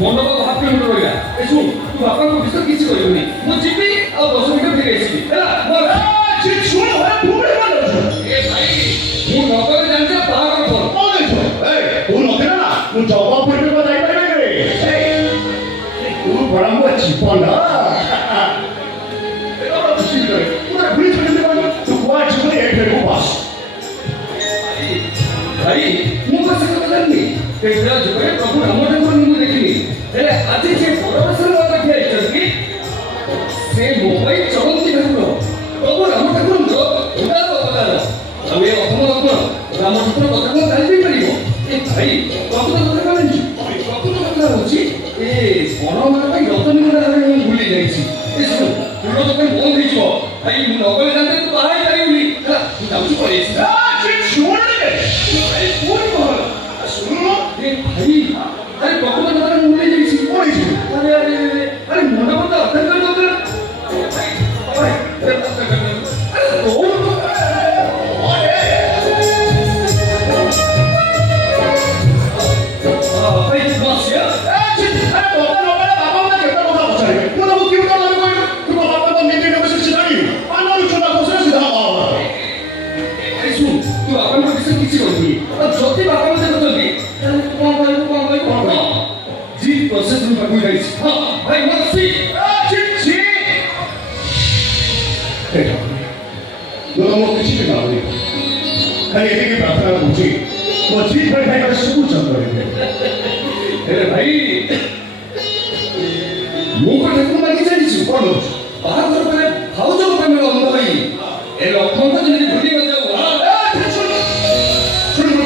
ମଣ୍ଡପ half kilometre ରହିଲା। ଏ ଶୁଣ ତୁ ବାପାଙ୍କ ବିଷୟ କିଛି କହିବୁନି। ମୁଁ ଯିବି ଆଉ 10 ମିନିଟ ଫେରି ଆସିବି ହେଲା। ଶୁଣ ଏ ଭାଇ ମୁଁ ନଗର ଜାଣିଛ ବାହାଘର ଫୋନ ତୁ ନଥିଲେ ନା ମୁଁ ଜବାପୁର ଯାଇପାରିବି ତୁ ବड़ा ମୁଁ ଜୀବନ भाई ମୁଁ ବସ କଥା ଜାଣିନି ତେରା ଯୁଗରେ ପ୍ରଭୁ ରାମଚନ୍ଦ୍ର ମୁଁ ଦେଖିନି ହେଲେ ଆଜି ସେ ପରମେଶ୍ୱର ପାଖେ ଆଇଛନ୍ତି ସେ ମୋବାଇଲ ଚଳନ୍ତି ଠାକୁର ପ୍ରଭୁ ରାମ ଠାକୁରଙ୍କ ଉଦାର ଅବତାର ଆଉ ଏ ଅଧମ ରତ୍ନ ରାମଚନ୍ଦ୍ର କଥା କଣ ଜାଣିଦେଇ ପାରିବ ଏ ଭାଇ ପ୍ରକୃତ କଥା କଣ ଜାଣିଛୁ ପ୍ରକୃତ କଥା ହଉଛି ଏ ବଣମାଳ ପାଇଁ ରତନୀଗଣ୍ଡା ମୁଁ ଭୁଲି ଯାଇଛି ଏ ଶୁଣ ଫୁଲ ଦୋକାନ ବନ୍ଦ ହେଇଯିବ ଭାଇ ମୁଁ ନଗଲେ ଜାଣିଲେ ତୁ ବାହା ହେଇପାରିବୁନି ହେଲା ମୁଁ ଯାଉଛି ପଳେଇଛି भाई अरे प्रकृत कथा मुझे जाइছি अरे अरे अरे मन मत अर्थन कर दो अरे प्रोसेस में पकड़ गई हां भाई मत सी छी दोनों मो किसी के ना होई खाली एके के प्रार्थना पूछी वो जीत भाई भाई का सब चल रहे अरे भाई मो को ठाकुर मागी जानी छु कोन बाहर घर पर भाउज को में अंध भाई ए लखन को जने भूली न जाऊ हां सुनो